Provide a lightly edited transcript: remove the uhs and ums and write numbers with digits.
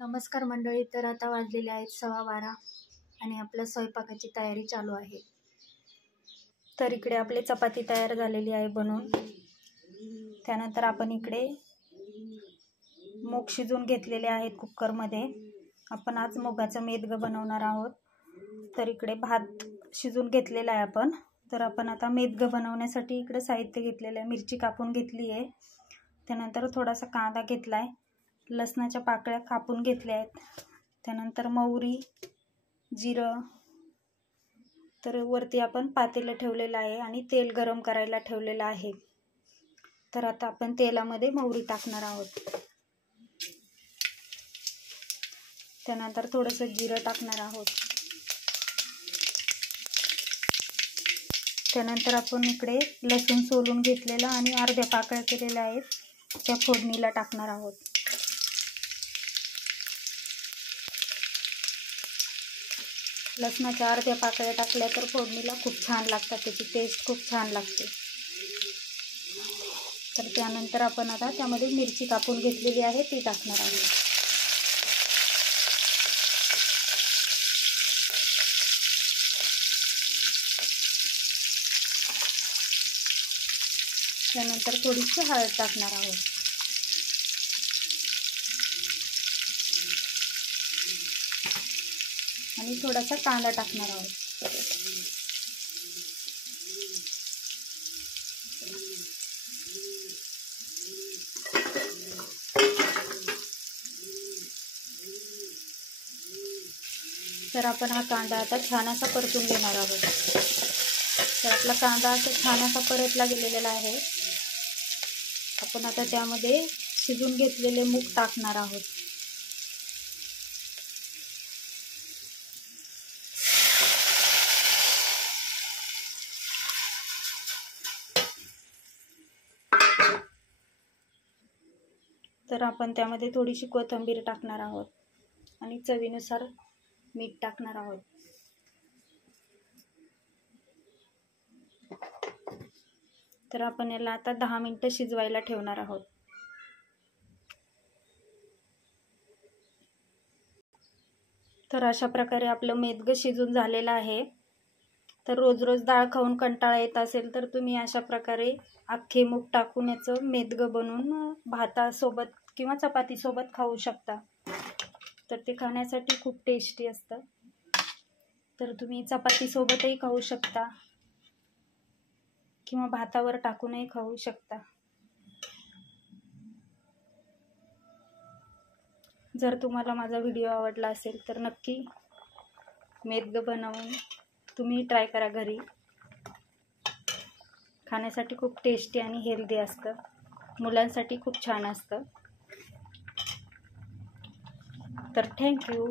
नमस्कार मंडळी. तर आता वाजलेले आहेत 12:15 आणि आपल्या स्वयंपाकाची तयारी चालू आहे. तर इकडे आपली चपाती तयार झालेली आहे बनवून. त्यानंतर आपण इकडे मूग शिजून घेतलेले आहेत कुकरमध्ये. आपण आज मुगाचं मेदगं बनवणार आहोत. तर इकडे भात शिजून घेतलेला आहे आपण. तर आपण आता मेदगं बनवण्यासाठी इकडे साहित्य घेतलेलं आहे. मिरची कापून घेतली आहे. त्यानंतर थोडासा कांदा घेतला आहे. लसणाच्या पाकळ्या कापून घेतल्या आहेत. त्यानंतर मोहरी, जिरं. तर वरती आपण पातेलं ठेवलेलं आहे आणि तेल गरम करायला ठेवलेलं आहे. तर आता आपण तेलामध्ये मोहरी टाकणार आहोत. त्यानंतर थोडंसं जिरं टाकणार आहोत. त्यानंतर आपण इकडे लसूण सोलून घेतलेला आणि अर्ध्या पाकळ्या केलेल्या आहेत त्या फोडणीला टाकणार आहोत. लसणाच्या अर्ध्या पाकळ्या टाकल्या तर फोडणीला खूप छान लागतात, त्याची टेस्ट खूप छान लागते. तर त्यानंतर आपण आता त्यामध्ये मिरची कापून घेतलेली आहे ती टाकणार आहोत. त्यानंतर थोडीशी हळद टाकणार आहोत. आणि थोडासा कांदा टाकणार आहोत. तर आपण हा कांदा आता छान असा परतून घेणार आहोत. तर आपला कांदा असा छान असा परतला गेलेला आहे. आपण आता त्यामध्ये शिजून घेतलेले मूग टाकणार आहोत. तर आपण त्यामध्ये थोडीशी कोथिंबीर टाकणार आहोत आणि चवीनुसार मीठ टाकणार आहोत. तर आपण याला आता 10 मिनिटं शिजवायला ठेवणार आहोत. तर अशा प्रकारे आपलं मेदगं शिजून झालेलं आहे. तर रोज रोज डाळ खाऊन कंटाळा येत असेल तर तुम्ही अशा प्रकारे अख्खे मूग टाकून याचं मेदगं बनवून भातासोबत किंवा चपातीसोबत खाऊ शकता. तर ते खाण्यासाठी खूप टेस्टी असतं. तर तुम्ही चपातीसोबतही खाऊ शकता किंवा भातावर टाकूनही खाऊ शकता. जर तुम्हाला माझा व्हिडिओ आवडला असेल तर नक्की मेदगं बनवून तुम्ही ट्राय करा घरी. खाण्यासाठी खूप टेस्टी आणि हेल्दी असतं. मुलांसाठी खूप छान असतं. तर थँक्यू.